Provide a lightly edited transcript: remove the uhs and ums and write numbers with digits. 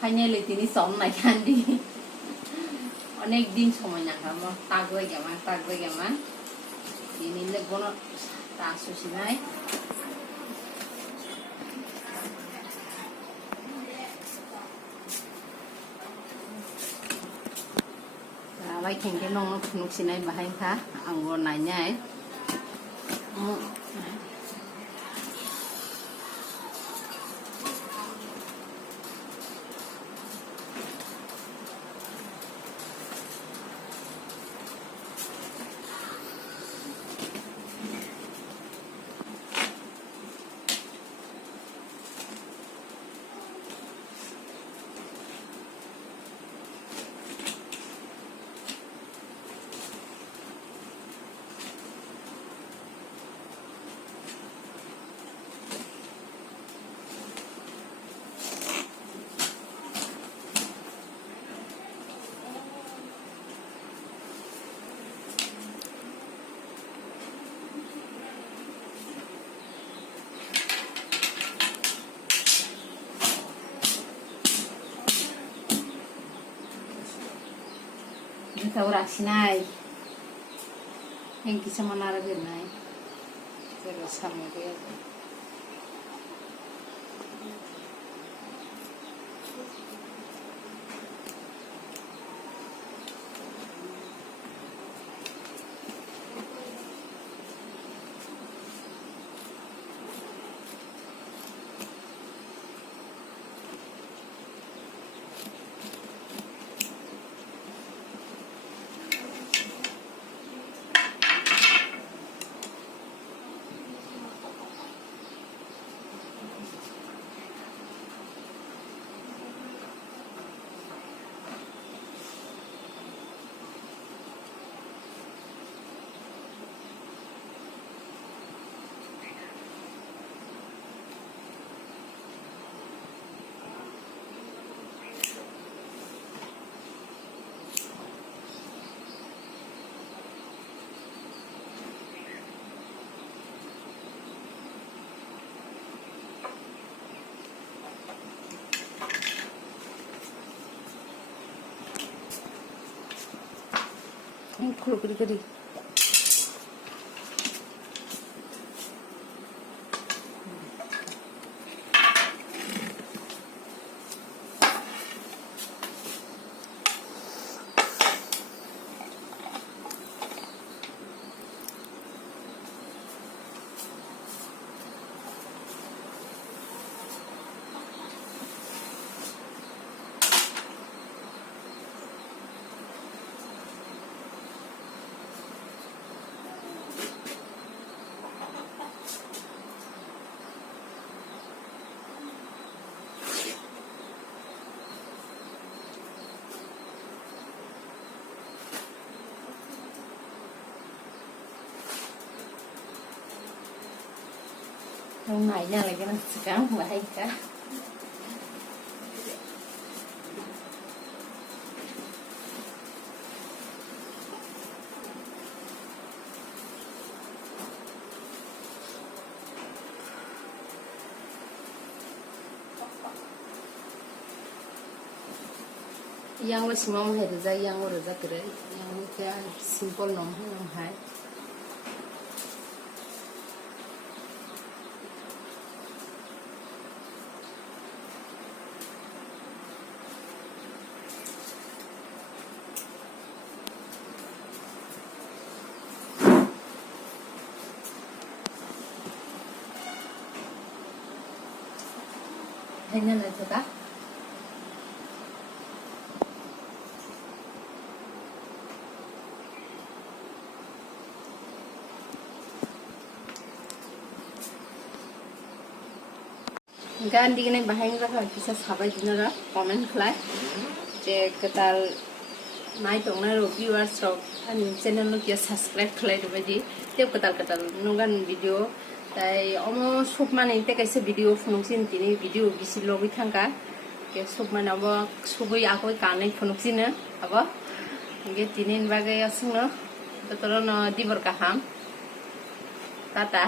Finally তিনি সম নাই কান্দি অনেক দিন সময় না কামো তাগই গেমা তিনি লেবন তাসুসি নাই Lai khen cái nông nó cũng xin này bài khá ăn ngon này nha ấy Tahu rasinai, yang kisah mana lagi nai, terus sama dia. Kalau kiri-kiri. Hôm nay nha là cái nó cắn lại cả yang masih mau heda yang udah zakre yang kayak simple nom hai Hanya lah tu tak? Gan di kena bahagian rasa kisah sahabat jenara komen kelai, je ketal naik tongna viewers rok kan channel lo kia subscribe kelai tu bagi tiap ketal nunggan video. Tai omo sub mana inte kaisa video funuksin tini video bisi logi thangka ke sub mana abo subui akoi kanai funuksin na abo nge tinin bagai asung no totoro no dibor kaham tata